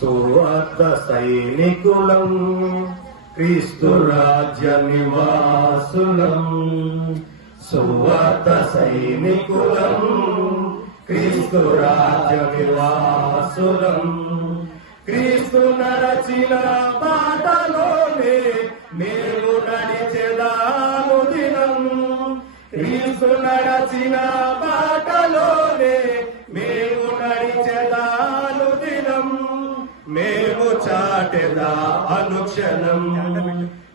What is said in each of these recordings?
సువార్త సైనికులం క్రీస్తు రాజ్య నివాసులం. సువార్త సైనికులం క్రీస్తు రాజ్య నివాసులం. క్రీస్తు నరచిన రాసిన బాటలోనే మేము నడిచెదాను దినం. మేము చాటెదా అనుక్షణం.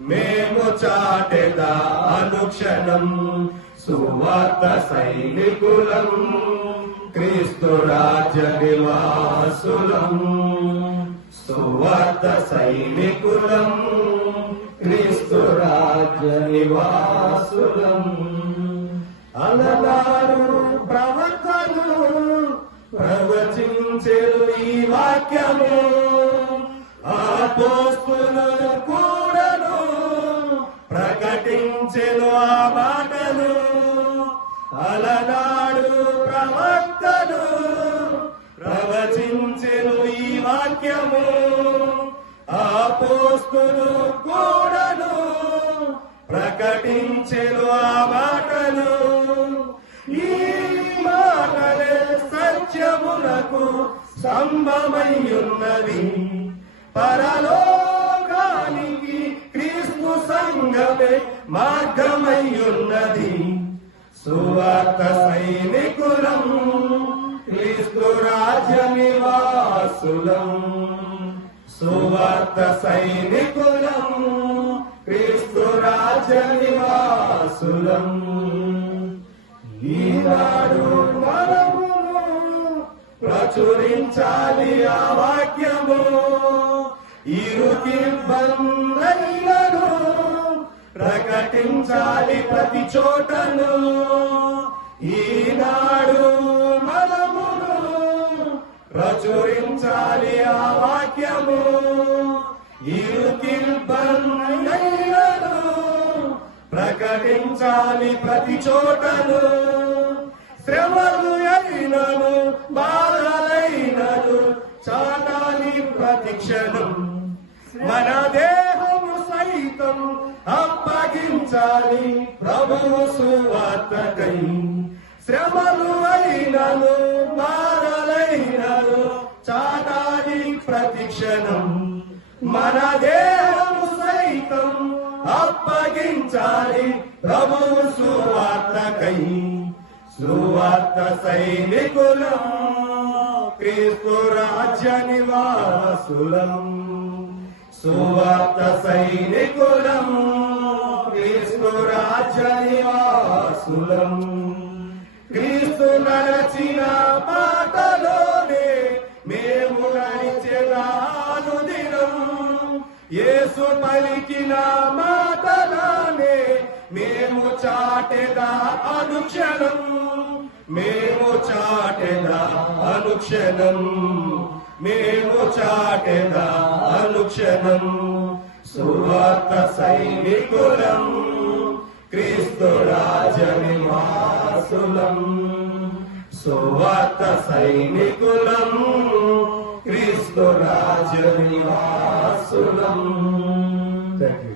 మేము చాటెదా అనుక్షణం. సువార్త సైనికులం క్రీస్తు రాజ నివాసులం. సువార్త సైనికులం ప్రవచించెను ఈ వాక్యము. ఆపోస్తులు కూడాను ప్రకటించెను ఆ మాటలు. అలనాడు ప్రవక్తను ప్రవచించెను ఈ వాక్యము. ఆపోస్తులు కూడా సంభమయ్యున్నది పరలోకానికి క్రీస్తు సంఘమే మార్గమయ్యున్నది. సువార్త సైనికులం క్రీస్తు రాజ్య నివాసులం సువార్త సైనికులం క్రీస్తు రాజ్య నివాసులం ఈనాడు ప్రచురించాలి ఆ వాక్యము. ఇరుకిబ్బందులను ప్రకటించాలి ప్రతి చోటను. ఈనాడు మనమును ప్రచురించాలి ఆ వాక్యము. ఇరుకిబ్బందులను ప్రకటించాలి ప్రతి చోటను. శ్రమలు అయినను బాధ ప్రతి మన దేహము సైతం అప్పగించాలి ప్రభువు సువార్తకై. శ్రమలు అయినను బాధలైనను చాటాలి ప్రతిక్షణం మన దేహము సైతం అప్పగించాలి ప్రభువు సువార్తకై. సువార్త సైనికులం క్రీస్తు రాజ్య నివాసులం. సువార్త సైనికులం క్రీస్తు రాజ్య నివాసులం. క్రీస్తు నడచిన మాటలోనే మేము నడిచెదాను దినం యేసు పలికిన మాటలోనే మేము చాటెదా అనుక్షణం. మేము చాటెదా అనుక్షణం. మేము చాటెదా అనుక్షణం. సువార్త సైనికులం క్రీస్తు రాజనివాసులం. సువార్త సైనికులం క్రీస్తు రాజనివాసులం. Thank you